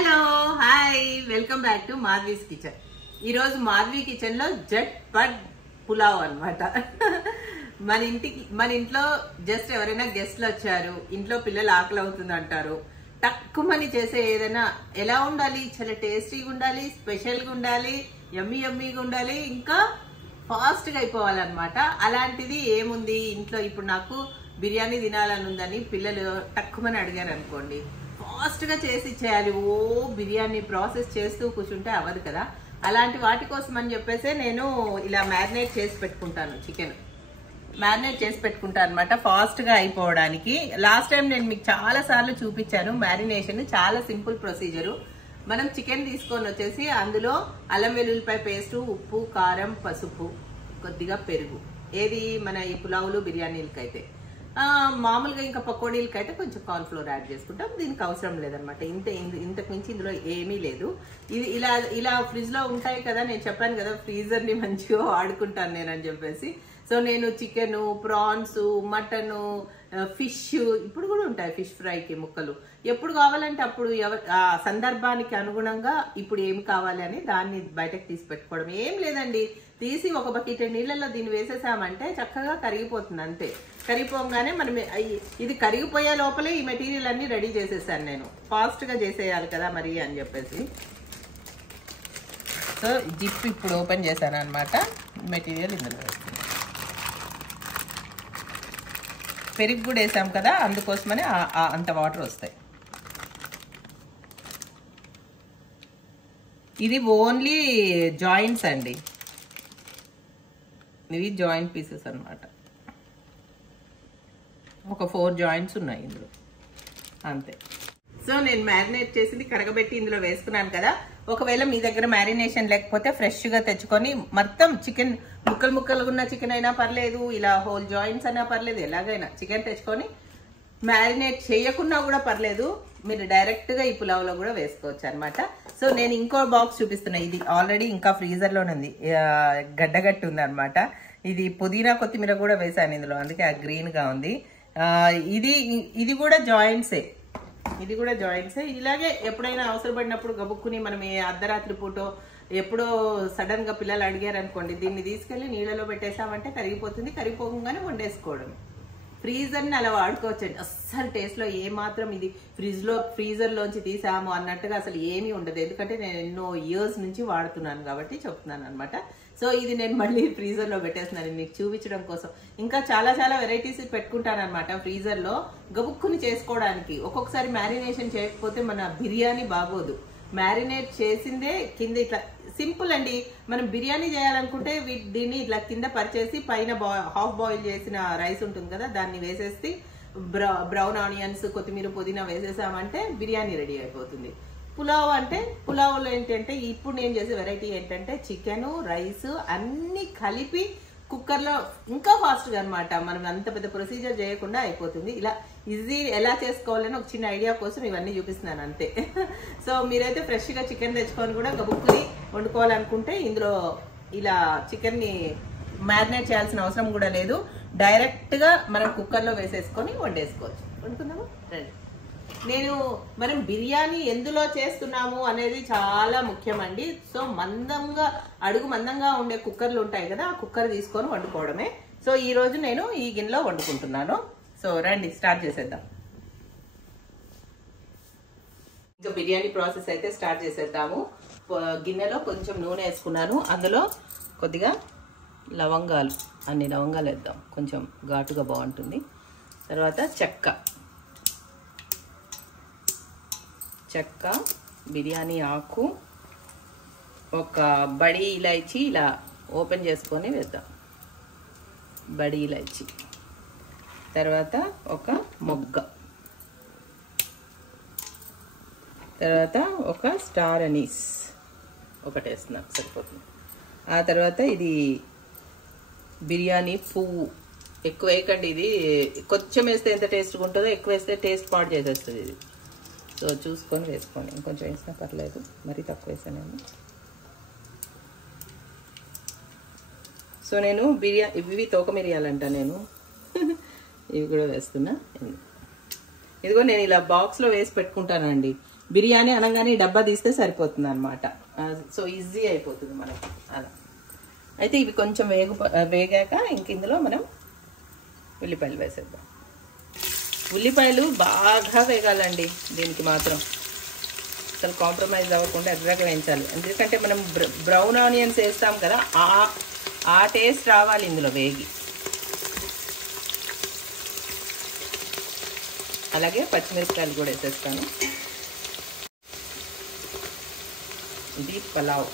Hello hi welcome back to Madhavi's kitchen. ఈ రోజు Madhavi kitchen లో జట్ పట్ పులావ్ అన్నమాట. మన ఇంట్లో జస్ట్ ఎవరైనా గెస్ట్లు వచ్చారు, ఇంట్లో పిల్లలు ఆకలి అవుతుంది అంటారు, తక్కువని చేసే ఏదైనా ఎలా ఉండాలి, చాలా టేస్టీగా ఉండాలి, స్పెషల్గా ఉండాలి, యమ్మీగా ఉండాలి, ఇంకా ఫాస్ట్ గా అయిపోవాలన్నమాట. అలాంటిది ఏముంది ఇంట్లో. ఇప్పుడు నాకు బిర్యానీ తినాలని ఉందని పిల్లలు తక్కువని అడిగారు అనుకోండి, ఫాస్ట్ గా చేసి ఇచ్చేయాలి. బిర్యానీ ప్రాసెస్ చేస్తూ కూర్చుంటే అవ్వదు కదా. అలాంటి వాటి కోసం అని చెప్పేసి నేను ఇలా మ్యారినేట్ చేసి పెట్టుకుంటాను. చికెన్ మ్యారినేట్ చేసి పెట్టుకుంటాను అనమాట, ఫాస్ట్ గా అయిపోవడానికి. లాస్ట్ టైం నేను మీకు చాలా సార్లు చూపించాను మ్యారినేషన్. చాలా సింపుల్ ప్రొసీజరు. మనం చికెన్ తీసుకొని వచ్చేసి అందులో అల్లం వెల్లుల్లిపాయ పేస్ట్, ఉప్పు, కారం, పసుపు, కొద్దిగా పెరుగు, ఏది మన ఈ పులావులు బిర్యానీలకైతే. మామూలుగా ఇంకా పకోడీలకైతే కొంచెం కార్న్ఫ్లోర్ యాడ్ చేసుకుంటాం. దీనికి అవసరం లేదనమాట. ఇంతకు మించి ఇందులో ఏమీ లేదు. ఇది ఇలా ఫ్రిడ్జ్ లో ఉంటాయి కదా, నేను చెప్పాను కదా ఫ్రీజర్ ని మంచిగా వాడుకుంటాను నేను అని చెప్పేసి. సో నేను చికెన్, ప్రాన్స్, మటన్, ఫిష్, ఇప్పుడు కూడా ఉంటాయి ఫిష్ ఫ్రైకి ముక్కలు. ఎప్పుడు కావాలంటే అప్పుడు సందర్భానికి అనుగుణంగా ఇప్పుడు ఏం కావాలి అని దాన్ని బయటకు తీసి పెట్టుకోవడం. ఏం లేదండి, తీసి ఒక బకెట్ నీళ్ళల్లో దీన్ని వేసేసామంటే చక్కగా కరిగిపోతుంది. అంతే. కరిగిపోగానే మనం ఇది కరిగిపోయే లోపలే ఈ మెటీరియల్ అన్ని రెడీ చేసేసాను నేను. ఫాస్ట్ గా చేసేయాలి కదా మరి అని చెప్పేసి. సో జిప్ ఇప్పుడు ఓపెన్ చేశాను అనమాట. మెటీరియల్ ఇందులో వేస్తుంది. పెరుగు కూడా వేసాం కదా, అందుకోసమని అంత వాటర్ వస్తాయి. ఇది ఓన్లీ జాయింట్స్ అండి, ఇవి జాయింట్ పీసెస్ అన్నమాట. ఒక 4 జాయింట్స్ ఉన్నాయి ఇందులో, అంతే. సో నేను మ్యారినేట్ చేసింది కరగబెట్టి ఇందులో వేసుకున్నాను కదా. ఒకవేళ మీ దగ్గర మ్యారినేషన్ లేకపోతే ఫ్రెష్ గా తెచ్చుకొని మొత్తం చికెన్ ముక్కలు ఉన్న చికెన్ అయినా పర్లేదు, ఇలా హోల్ జాయింట్స్ అయినా పర్లేదు, ఎలాగైనా చికెన్ తెచ్చుకొని మ్యారినేట్ చేయకున్నా కూడా పర్లేదు, మీరు డైరెక్ట్ గా ఈ పులావ్లో కూడా వేసుకోవచ్చు అనమాట. సో నేను ఇంకో బాక్స్ చూపిస్తున్నా. ఇది ఆల్రెడీ ఇంకా ఫ్రీజర్ లోనే ఉంది, గడ్డగట్టి ఉంది అనమాట. ఇది పుదీనా కొత్తిమీర కూడా వేసాను ఇందులో, అందుకే ఆ గ్రీన్ గా ఉంది. ఇది కూడా జాయింట్సే. ఇలాగే ఎప్పుడైనా అవసరపడినప్పుడు గబుక్కుని మనం అర్ధరాత్రి పూటో ఎప్పుడో సడన్ గా పిల్లలు అడిగారు అనుకోండి, దీన్ని తీసుకెళ్లి నీళ్ళలో పెట్టేసామంటే కరిగిపోతుంది. కరిగిపోగానే వండేసుకోవడం. ఫ్రీజర్ ని అలా వాడుకోవచ్చండి. అస్సలు టేస్ట్ లో ఏ మాత్రం ఇది ఫ్రీజర్ లోంచి తీసాము అన్నట్టుగా అసలు ఏమీ ఉండదు. ఎందుకంటే నేను ఎన్నో ఇయర్స్ నుంచి వాడుతున్నాను కాబట్టి చెప్తున్నాను అనమాట. సో ఇది నేను మళ్ళీ ఫ్రీజర్ లో పెట్టేస్తున్నాను మీకు చూపించడం కోసం. ఇంకా చాలా వెరైటీస్ పెట్టుకుంటాను అనమాట ఫ్రీజర్ లో, గబుక్కుని చేసుకోవడానికి. ఒక్కొక్కసారి మ్యారినేషన్ చేయకపోతే మన బిర్యానీ బాగోదు. మ్యారినేట్ చేసిందే కింద ఇట్లా సింపుల్ అండి. మనం బిర్యానీ చేయాలనుకుంటే దీన్ని ఇట్లా కింద పరిచేసి పైన హాఫ్ బాయిల్ చేసిన రైస్ ఉంటుంది కదా, దాన్ని వేసేసి బ్రౌన్ ఆనియన్స్, కొత్తిమీర, పుదీనా వేసేసామంటే బిర్యానీ రెడీ అయిపోతుంది. పులావ్ అంటే పులావ్లో ఏంటంటే ఇప్పుడు నేను చేసే వెరైటీ ఏంటంటే చికెన్, రైస్ అన్ని కలిపి కుక్కర్లో ఇంకా ఫాస్ట్గా అనమాట. మనం అంత పెద్ద ప్రొసీజర్ చేయకుండా అయిపోతుంది. ఇలా ఈజీ ఎలా చేసుకోవాలని ఒక చిన్న ఐడియా కోసం ఇవన్నీ చూపిస్తున్నాను అంతే. సో మీరైతే ఫ్రెష్గా చికెన్ తెచ్చుకొని కూడా గబుక్కుని వండుకోవాలనుకుంటే ఇందులో ఇలా చికెన్ని మ్యారినేట్ చేయాల్సిన అవసరం కూడా లేదు. డైరెక్ట్గా మనం కుక్కర్లో వేసేసుకొని వండేసుకోవచ్చు. వండుకుందాము రండి. మనం బిర్యానీ ఎందులో చేస్తున్నాము అనేది చాలా ముఖ్యమండి. సో అడుగు మందంగా ఉండే కుక్కర్లు ఉంటాయి కదా, ఆ కుక్కర్ తీసుకొని వండుకోవడమే. సో ఈ రోజు నేను ఈ గిన్నెలో వండుకుంటున్నాను. సో రండి స్టార్ట్ చేసేద్దాం. ఇంకా బిర్యానీ ప్రాసెస్ అయితే స్టార్ట్ చేసేద్దాము. గిన్నెలో కొంచెం నూనె వేసుకున్నాను, అందులో కొద్దిగా లవంగాలు, అన్ని లవంగాలు వేద్దాం, కొంచెం ఘాటుగా బాగుంటుంది. తర్వాత చెక్క, బిర్యానీ ఆకు, ఒక బడి ఇలాచి ఇలా ఓపెన్ చేసుకొని వేద్దాం. బడి ఇలాచి, తర్వాత ఒక మొగ్గ, తర్వాత ఒక స్టార్ అనీస్ ఒకటి వేస్తున్నాం సరిపోతుంది. ఆ తర్వాత ఇది బిర్యానీ పువ్వు. ఎక్కువ వేయకండి, ఇది కొంచెం వేస్తే ఎంత టేస్ట్గా ఉంటుందో, ఎక్కువ వేస్తే టేస్ట్ పాడు చేసేస్తుంది ఇది. సో చూసుకొని వేసుకోండి. ఇంకొంచెం వేసినా పర్లేదు, మరీ తక్కువ వేసానేమో. సో నేను ఇవి తోక మిరియాలంట నేను ఇవి కూడా వేస్తున్నా. ఇదిగో నేను ఇలా బాక్స్లో వేసి పెట్టుకుంటానండి. బిర్యానీ అనగానే డబ్బా తీస్తే సరిపోతుంది అనమాట. సో ఈజీ అయిపోతుంది మనకి అలా. అయితే ఇవి కొంచెం వేగాక ఇంక ఇందులో మనం ఉల్లిపాయలు వేసేద్దాం. ఉల్లిపాయలు బాగా వేగాలండి దీనికి మాత్రం, అసలు కాంప్రమైజ్ అవ్వకుండా ఎర్రగా వేయించాలి. ఎందుకంటే మనం బ్రౌన్ ఆనియన్స్ వేస్తాం కదా, ఆ టేస్ట్ రావాలి ఇందులో వేగి. అలాగే పచ్చిమిరపకాయలు కూడా వేసేస్తాను. ఇది పలావ్.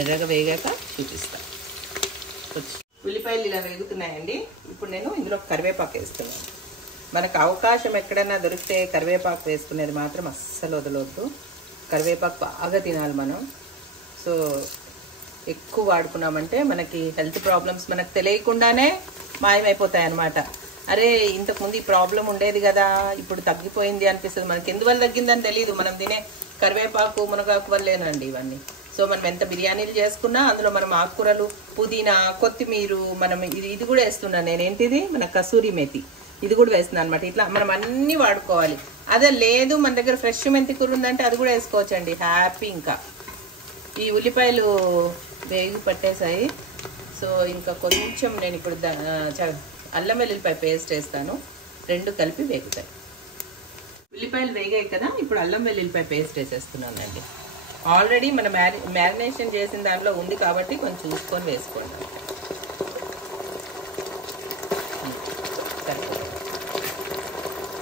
ఎర్రగా వేగాక చూపిస్తా. ఉల్లిపాయలు ఇలా వేగుతున్నాయండి. ఇప్పుడు నేను ఇందులో కరివేపాకు వేస్తున్నాను. మనకు అవకాశం ఎక్కడైనా దొరికితే కరివేపాకు వేసుకునేది మాత్రం అస్సలు వదలవద్దు. కరివేపాకు బాగా తినాలి మనం. సో ఎక్కువ వాడుకున్నామంటే మనకి హెల్త్ ప్రాబ్లమ్స్ మనకు తెలియకుండానే మాయమైపోతాయి అన్నమాట. అరే ఇంతకుముందు ఈ ప్రాబ్లం ఉండేది కదా, ఇప్పుడు తగ్గిపోయింది అనిపిస్తుంది. మనకి ఎందువల్ల తగ్గిందని తెలియదు. మనం తినే కరివేపాకు మునగాకు వల్లేనండి ఇవన్నీ. సో మనం ఎంత బిర్యానీలు చేసుకున్నా అందులో మనం ఆకుకూరలు, పుదీనా, కొత్తిమీర, మనం ఇది కూడా వేస్తున్నాను నేను. ఏంటిది మన కసూరి మేతి, ఇది కూడా వేస్తున్నాను అనమాట. ఇట్లా మనం అన్ని వాడుకోవాలి. అదే లేదు మన దగ్గర ఫ్రెష్ మెంతి కూర ఉందంటే అది కూడా వేసుకోవచ్చండి హ్యాపీ. ఇంకా ఈ ఉల్లిపాయలు వేగి పట్టేసాయి. సో ఇంకా కొంచెం నేను ఇప్పుడు అల్లం వెల్లుల్లిపాయ పేస్ట్ వేస్తాను. రెండు కలిపి వేగుతాయి. ఉల్లిపాయలు వేగాయి కదా, ఇప్పుడు అల్లం వెల్లుల్లిపాయ పేస్ట్ వేసేస్తున్నానండి. ఆల్రెడీ మన మ్యారినేషన్ చేసిన దాంట్లో ఉంది కాబట్టి కొంచెం చూసుకొని వేసుకోండి.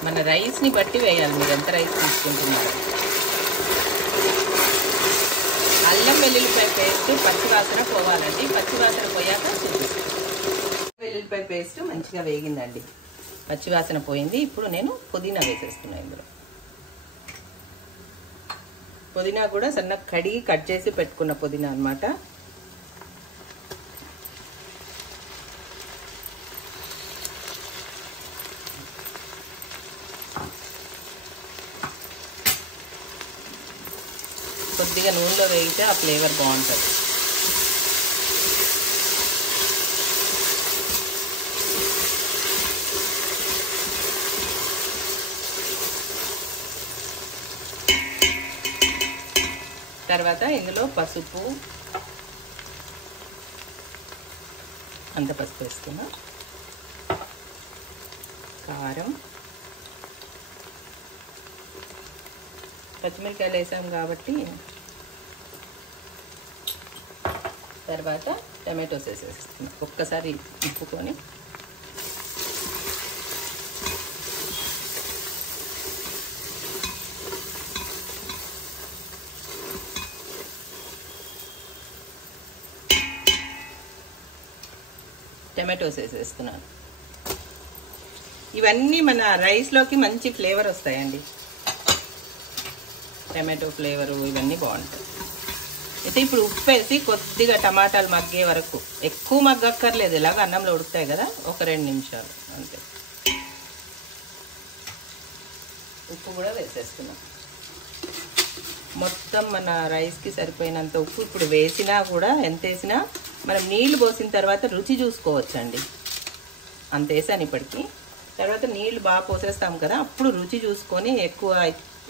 మన రైస్ని బట్టి వేయాలి, మీరు ఎంత రైస్ తీసుకుంటున్నారు. అల్లం వెల్లుల్లిపాయ పేస్ట్ పచ్చివాసన పోవాలండి. పచ్చివాసన పోయాక చూపిస్తాను. వెల్లుల్లిపాయ పేస్ట్ మంచిగా వేగిందండి, పచ్చివాసన పోయింది. ఇప్పుడు నేను పుదీనా వేసేస్తున్నాను ఇందులో. పుదీనా కూడా సన్నగా కడిగి కట్ చేసి పెట్టుకున్న పుదీనా అన్నమాట. కొద్దిగా నూనెలో వేగితే ఆ ఫ్లేవర్ బాగుంటుంది. తర్వాత ఇందులో పసుపు, అంత పసుపు వేసుకున్నా, కారం, పచ్చిమిరకాయలు వేసాం కాబట్టి. తర్వాత టమాటోస్ వేసేస్తున్నాం. ఒక్కసారి తిప్పుకొని టమాటోస్ వేసేస్తున్నాను. ఇవన్నీ మన రైస్లోకి మంచి ఫ్లేవర్ వస్తాయండి. టమాటో ఫ్లేవరు ఇవన్నీ బాగుంటాయి. అయితే ఇప్పుడు ఉప్పు వేసి కొద్దిగా టమాటాలు మగ్గే వరకు, ఎక్కువ మగ్గక్కర్లేదు, ఇలాగ అన్నంలో ఉడుకుతాయి కదా, ఒక 2 నిమిషాలు అంతే. ఉప్పు కూడా వేసేస్తున్నాం. మొత్తం మన రైస్కి సరిపోయినంత ఉప్పు ఇప్పుడు వేసినా కూడా, ఎంత వేసినా మనం నీళ్లు పోసిన తర్వాత రుచి చూసుకోవచ్చండి. అంత వేసాను ఇప్పటికి. తర్వాత నీళ్లు బాగా పోసేస్తాం కదా, అప్పుడు రుచి చూసుకొని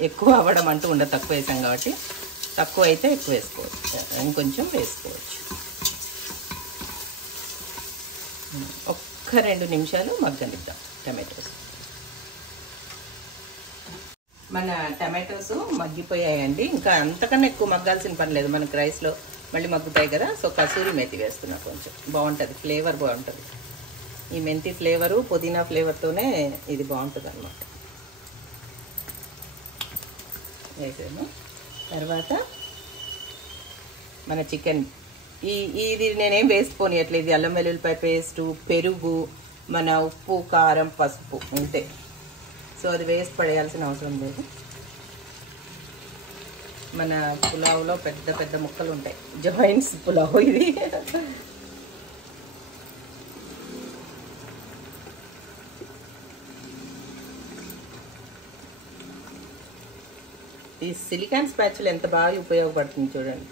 ఎక్కువ అవ్వడం అంటూ ఉండదు. తక్కువ వేసాం కాబట్టి, తక్కువ అయితే ఎక్కువ వేసుకోవచ్చు, ఇంకొంచెం వేసుకోవచ్చు. ఒక్క 2 నిమిషాలు మగ్గనిద్దాం టమాటోస్. మన టమాటోస్ మగ్గిపోయాయండి. ఇంకా అంతకన్నా ఎక్కువ మగ్గాల్సిన పని లేదు, మనకి రైస్లో మళ్ళీ మగ్గుతాయి కదా. సో కసూరి మేతి వేస్తున్నా, కొంచెం బాగుంటుంది, ఫ్లేవర్ బాగుంటుంది. ఈ మెంతి ఫ్లేవరు పుదీనా ఫ్లేవర్తోనే ఇది బాగుంటుంది అన్నమాట. వేసాము. తర్వాత మన చికెన్, ఇది నేనేం వేసుకోనియట్లేదు. ఇది అల్లం వెల్లుల్లిపాయ పేస్టు, పెరుగు, మన ఉప్పు, కారం, పసుపు అంతే. సో అది వేసి పడేయాల్సిన అవసరం లేదు. మన పులావ్లో పెద్ద పెద్ద ముక్కలు ఉంటాయి, జాయింట్స్ పులావ్ ఇది. ఈ సిలికాన్ స్పాచులా ఎంత బాగా ఉపయోగపడుతుంది చూడండి.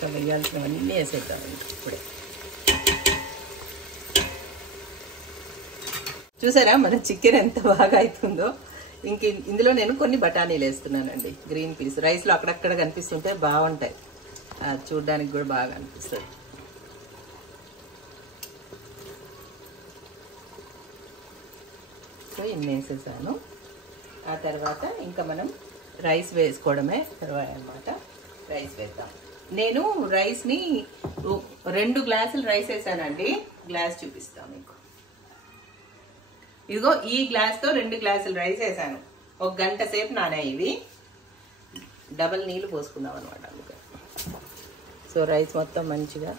తర్వాత వేయాల్సినవన్నీ వేసేద్దామండి ఇప్పుడే. చూసారా మన చికెన్ ఎంత బాగా అవుతుందో. ఇందులో నేను కొన్ని బఠానీలు వేస్తున్నానండి, గ్రీన్ పీస్. రైస్లో అక్కడక్కడ కనిపిస్తుంటే బాగుంటాయి, చూడడానికి కూడా బాగా అనిపిస్తుంది. సో ఇన్ని వేసేసాను. ఆ తర్వాత ఇంకా మనం రైస్ వేసుకోవడమే తర్వాత అన్నమాట. రైస్ వేద్దాం. నేను రైస్ని 2 గ్లాసులు రైస్ వేసానండి. గ్లాస్ చూపిస్తాను మీకు. ఇదిగో ఈ గ్లాస్తో 2 గ్లాసులు రైస్ వేసాను. 1 గంట సేపు నానే. ఇవి డబల్ నీళ్ళు పోసుకుందాం అనమాట. అందుకని సో రైస్ మొత్తం మంచిగా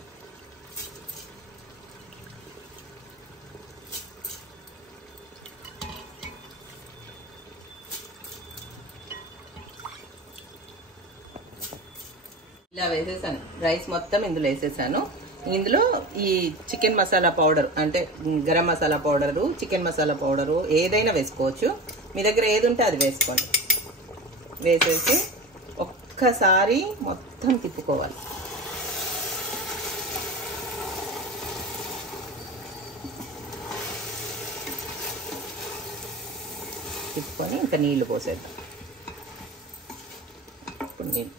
ఇలా వేసేసాను. రైస్ మొత్తం ఇందులో వేసేసాను. ఇందులో ఈ చికెన్ మసాలా పౌడర్ అంటే garam masala powder, chicken masala powder ఏదైనా వేసుకోవచ్చు. మీ దగ్గర ఏది ఉంటే అది వేసుకోండి. వేసేసి ఒక్కసారి మొత్తం తిప్పుకోవాలి. తిప్పుకొని ఇంకా నీళ్లు పోసేద్దాం. ఇప్పుడు నీళ్ళు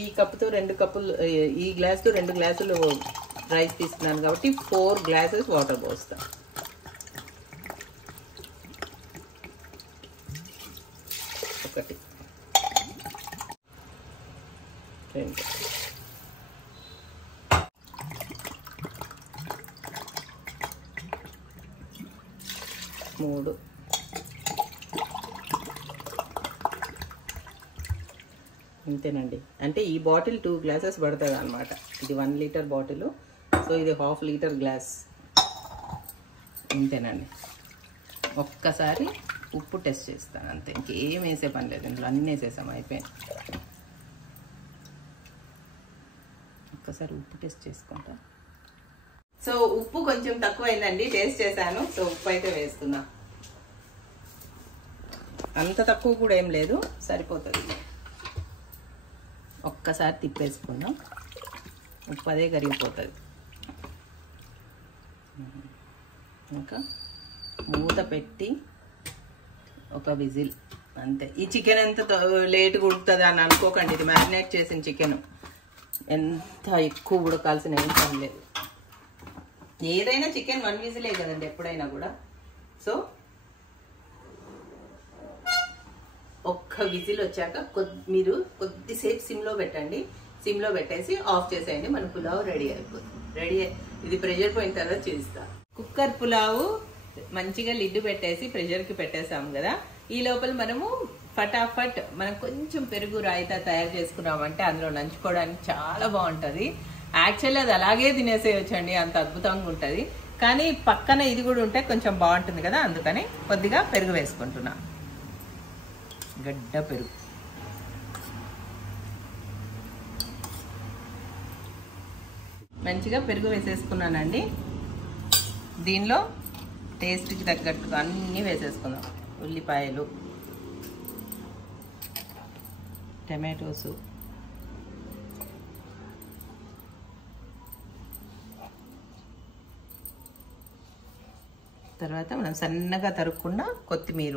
ఈ కప్పుతో 2 కప్పులు, ఈ గ్లాస్తో 2 గ్లాసులు రైస్ తీసుకున్నాను కాబట్టి 4 గ్లాసెస్ వాటర్ పోస్తాను. ఒకటి, 2, 3, ఇంతేనండి. అంటే ఈ బాటిల్ 2 గ్లాసెస్ పడుతుంది అనమాట. ఇది 1 లీటర్ బాటిల్, సో ఇది 1/2 లీటర్ గ్లాస్. ఇంతేనండి. ఒక్కసారి ఉప్పు టెస్ట్ చేస్తాను అంతే, ఇంకేం వేసే పని లేదు. ఇందులో అన్నీ వేసేసాం, అయిపోయింది. ఒక్కసారి ఉప్పు టెస్ట్ చేసుకుంటా. సో ఉప్పు కొంచెం తక్కువైందండి, టేస్ట్ చేశాను. సో ఉప్పు అయితే వేస్తున్నా. అంత తక్కువ కూడా ఏం లేదు, సరిపోతుంది. ఒక్కసారి తిప్పేసుకుందాం, ఉప్పు అదే కరిగిపోతుంది. ఇంకా మూత పెట్టి ఒక విజిల్ అంతే. ఈ చికెన్ ఎంత లేట్గా ఉడుకుతుంది అని అనుకోకండి. ఇది మ్యారినేట్ చేసిన చికెన్, ఎంత ఎక్కువ ఉడకాల్సిన ఏం పని లేదు. ఏదైనా చికెన్ 1 విజిలే కదండి ఎప్పుడైనా కూడా. సో ఒక్క విజిల్ వచ్చాక మీరు కొద్దిసేపు సిమ్లో పెట్టండి. సిమ్లో పెట్టేసి ఆఫ్ చేసేయండి. మన పులావ్ రెడీ అయిపోతుంది. ఇది ప్రెషర్ పోయిన తర్వాత చూస్తా. కుక్కర్ పులావు మంచిగా లిడ్ పెట్టేసి ప్రెషర్కి పెట్టేసాము కదా. ఈ లోపల మనము ఫటాఫట్ మనం కొంచెం పెరుగు రాయితా తయారు చేసుకున్నామంటే అందులో నంచుకోవడానికి చాలా బాగుంటుంది. యాక్చువల్లీ అది అలాగే తినేసేయచ్చండి, అంత అద్భుతంగా ఉంటుంది. కానీ పక్కన ఇది కూడా ఉంటే కొంచెం బాగుంటుంది కదా, అందుకని కొద్దిగా పెరుగు వేసుకుంటున్నా. గడ్డ పెరుగు మంచిగా పెరుగు వేసేసుకున్నానండి. దీనిలో టేస్ట్కి తగ్గట్టుగా అన్నీ వేసేసుకుందాం. ఉల్లిపాయలు, టమాటోసు, తర్వాత మనం సన్నగా తరుక్కున్న కొత్తిమీర,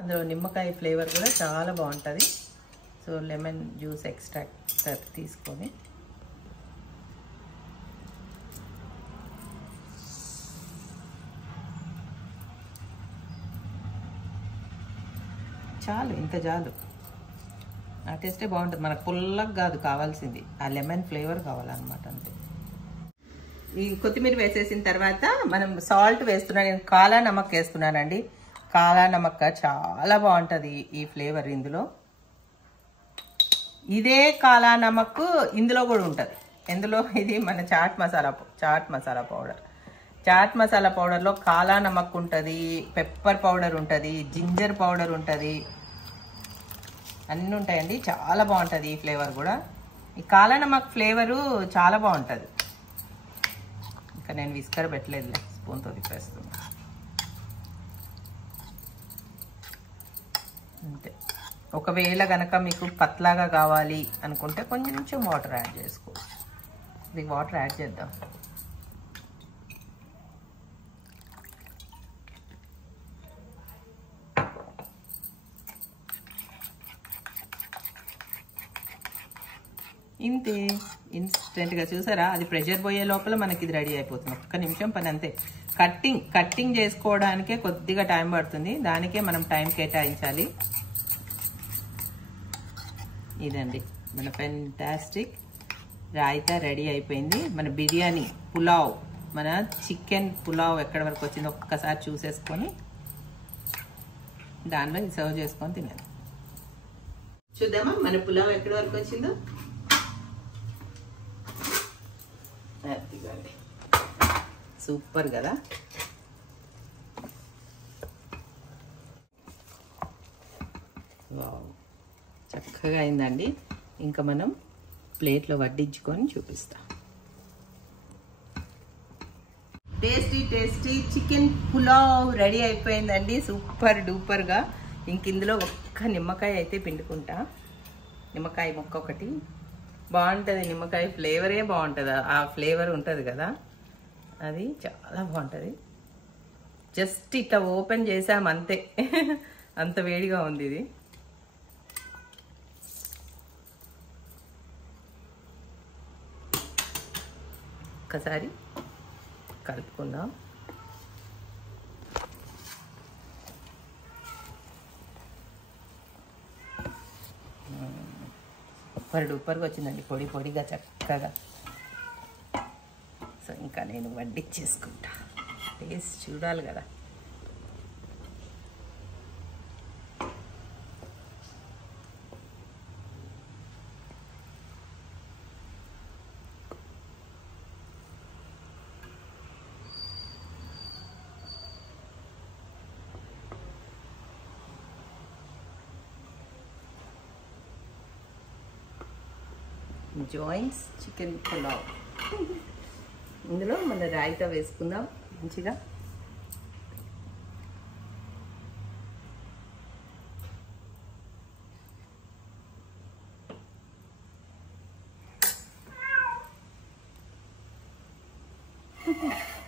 అందులో నిమ్మకాయ ఫ్లేవర్ కూడా చాలా బాగుంటుంది. సో లెమన్ జ్యూస్ ఎక్స్ట్రాక్ట్ తీసుకొని చాలు, ఇంత చాలు. ఆ టేస్టే బాగుంటుంది. మనకు పుల్లగా కాదు కావాల్సింది, ఆ లెమన్ ఫ్లేవర్ కావాలన్నమాట, అంతే. ఈ కొత్తిమీర వేసేసిన తర్వాత మనం సాల్ట్ వేస్తున్నాను. నేను కాలా నమక్ వేస్తున్నానండి. కాలా నమక్ చాలా బాగుంటుంది ఈ ఫ్లేవర్ ఇందులో. ఇదే కాలా నమక్ ఇందులో కూడా ఉంటుంది. ఎందులో? ఇది మన చాట్ మసాలా పౌడర్. చాట్ మసాలా పౌడర్లో కాలా నమక్ ఉంటుంది, పెప్పర్ పౌడర్ ఉంటుంది, జింజర్ పౌడర్ ఉంటుంది, అన్నీ ఉంటాయండి. చాలా బాగుంటుంది ఈ ఫ్లేవర్ కూడా. ఈ కాలా నమక్ ఫ్లేవరు చాలా బాగుంటుంది. ఇంకా నేను విస్కర్ పెట్టలేదు, స్పూన్తో తిప్పేస్తున్నా. అంతే. ఒకవేళ కనుక మీకు పత్లాగా కావాలి అనుకుంటే కొంచెం వాటర్ యాడ్ చేసుకో. ఇది వాటర్ యాడ్ చేద్దాం. ఇంతే, ఇన్స్టెంట్గా చూసారా, అది ప్రెషర్ పోయే లోపల మనకి ఇది రెడీ అయిపోతుంది. ఒక్క నిమిషం పని అంతే. కట్టింగ్ చేసుకోవడానికే కొద్దిగా టైం పడుతుంది, దానికే మనం టైం కేటాయించాలి. ఇదండి మన ఫెంటాస్టిక్ రాయితా రెడీ అయిపోయింది. మన బిర్యానీ పులావ్, మన చికెన్ పులావ్ ఎక్కడి వరకు వచ్చిందో ఒక్కసారి చూసేసుకొని దానిలో సర్వ్ చేసుకొని తినాలి. చూద్దామా మన పులావ్ ఎక్కడి వరకు వచ్చిందో. సూపర్ కదా. వావ్, చక్కగా అయిందండి. ఇంకా మనం ప్లేట్లో వడ్డించుకొని చూపిస్తాం. టేస్టీ చికెన్ పులావ్ రెడీ అయిపోయిందండి, సూపర్ డూపర్గా. ఇంక ఇందులో ఒక్క నిమ్మకాయ అయితే పిండుకుంటా. నిమ్మకాయ ముక్క ఒకటి బాగుంటుంది. నిమ్మకాయ ఫ్లేవరే బాగుంటుంది, ఆ ఫ్లేవర్ ఉంటుంది కదా, అది చాలా బాగుంటుంది. జస్ట్ ఇట్లా ఓపెన్ చేసాం అంతే, అంత వేడిగా ఉంది ఇది. ఒక్కసారి కలుపుకుందాం. సూపర్ డూపర్గా వచ్చిందండి, పొడి పొడిగా చక్కగా. సో ఇంకా నేను వడ్డించేసుకుంటా, టేస్ట్ చూడాలి కదా. Joints chicken pulao. ఇందులో మన రాయితా వేసుకుందాం మంచిగా.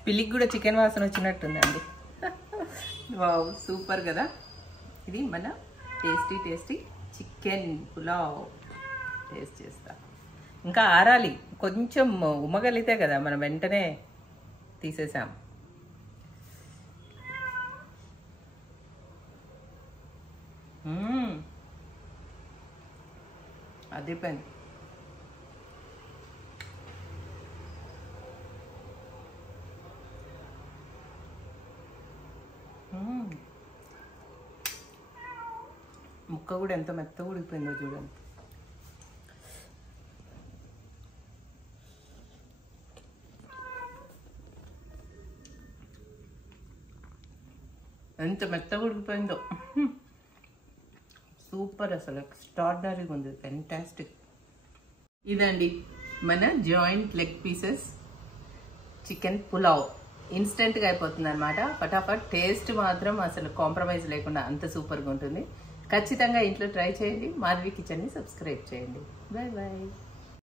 పిల్లికి కూడా చికెన్ వాసన వచ్చినట్టుందండి. వావ్, సూపర్ కదా. ఇది మన టేస్టీ చికెన్ పులావ్. టేస్ట్ చేస్తా. ఇంకా ఆరాలి, కొంచెం ఉమ్మగలితే కదా మనం వెంటనే తీసేసాం. అది పని. ముక్క కూడా ఎంత మెత్తగా ఉడికిపోయిందో చూడండి. ఎంత మెత్తగా ఉడికిపోయిందో. సూపర్, అసలు ఎక్స్ట్రాడినరీగా ఉంది, ఫెంటాస్టిక్. ఇదండి మన joint leg pieces chicken pulao. ఇన్స్టెంట్గా అయిపోతుంది అనమాట, ఫటాఫట్. టేస్ట్ మాత్రం అసలు కాంప్రమైజ్ లేకుండా అంత సూపర్గా ఉంటుంది. ఖచ్చితంగా ఇంట్లో ట్రై చేయండి. మాధవి కిచెన్ని సబ్స్క్రైబ్ చేయండి. Bye bye.